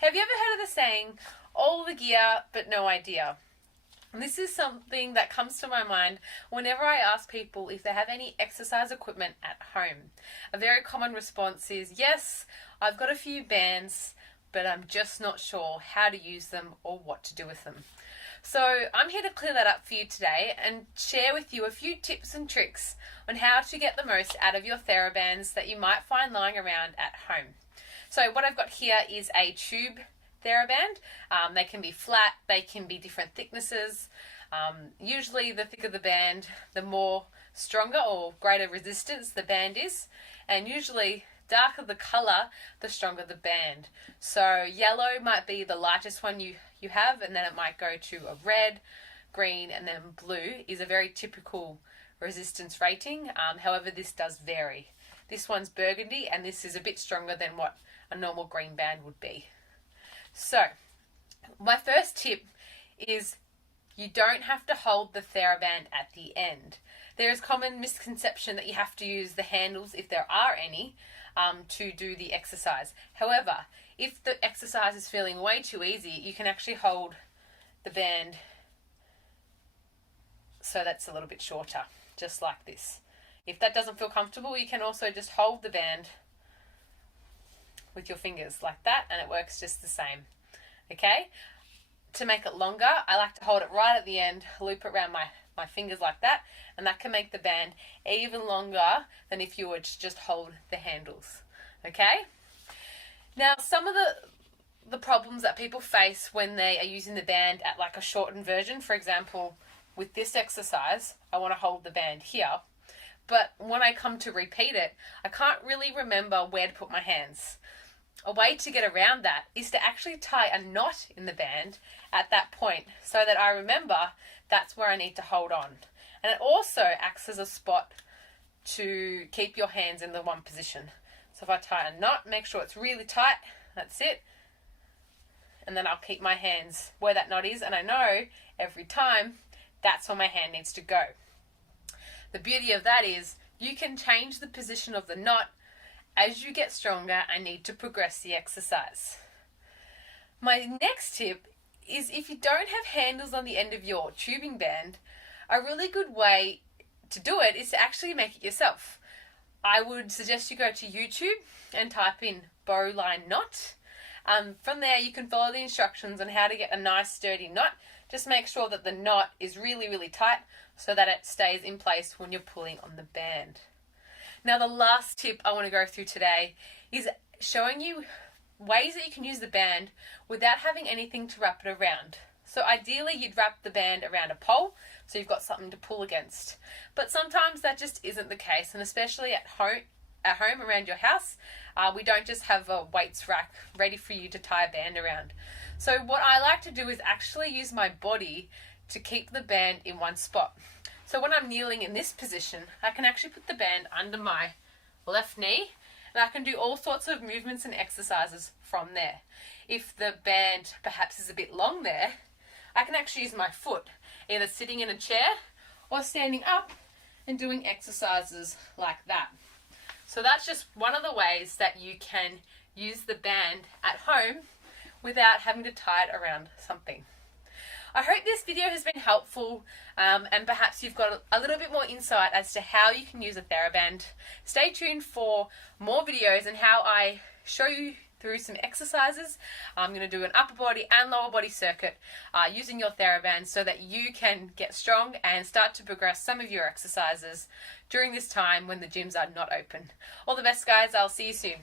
Have you ever heard of the saying, all the gear but no idea? And this is something that comes to my mind whenever I ask people if they have any exercise equipment at home. A very common response is, yes, I've got a few bands, but I'm just not sure how to use them or what to do with them. So I'm here to clear that up for you today and share with you a few tips and tricks on how to get the most out of your TheraBands that you might find lying around at home. So what I've got here is a tube TheraBand. They can be flat, they can be different thicknesses. Usually the thicker the band, the more stronger or greater resistance the band is. And usually darker the colour, the stronger the band. So yellow might be the lightest one you have, and then it might go to a red, green, and then blue is a very typical resistance rating. However, this does vary. This one's burgundy, and this is a bit stronger than what a normal green band would be. So, my first tip is you don't have to hold the TheraBand at the end. There is common misconception that you have to use the handles, if there are any, to do the exercise. However, if the exercise is feeling way too easy, you can actually hold the band so that's a little bit shorter, just like this. If that doesn't feel comfortable, you can also just hold the band with your fingers like that, and it works just the same. Okay? To make it longer, I like to hold it right at the end, loop it around my fingers like that, and that can make the band even longer than if you were to just hold the handles. Okay? Now, some of the problems that people face when they are using the band at like a shortened version, for example, with this exercise, I want to hold the band here, but when I come to repeat it, I can't really remember where to put my hands. A way to get around that is to actually tie a knot in the band at that point so that I remember that's where I need to hold on. And it also acts as a spot to keep your hands in the one position. So if I tie a knot, make sure it's really tight, that's it. And then I'll keep my hands where that knot is, and I know every time that's where my hand needs to go. The beauty of that is you can change the position of the knot as you get stronger and need to progress the exercise. My next tip is, if you don't have handles on the end of your tubing band, a really good way to do it is to actually make it yourself. I would suggest you go to YouTube and type in bowline knot. From there you can follow the instructions on how to get a nice sturdy knot. Just make sure that the knot is really, really tight so that it stays in place when you're pulling on the band. Now, the last tip I want to go through today is showing you ways that you can use the band without having anything to wrap it around. So ideally you'd wrap the band around a pole so you've got something to pull against. But sometimes that just isn't the case, and especially at home around your house, we don't just have a weights rack ready for you to tie a band around. So what I like to do is actually use my body to keep the band in one spot. So when I'm kneeling in this position, I can actually put the band under my left knee, and I can do all sorts of movements and exercises from there. If the band perhaps is a bit long there, I can actually use my foot, either sitting in a chair or standing up and doing exercises like that. So that's just one of the ways that you can use the band at home without having to tie it around something. I hope this video has been helpful, and perhaps you've got a little bit more insight as to how you can use a TheraBand. Stay tuned for more videos and how I show you through some exercises. I'm going to do an upper body and lower body circuit using your TheraBand so that you can get strong and start to progress some of your exercises during this time when the gyms are not open. All the best, guys. I'll see you soon.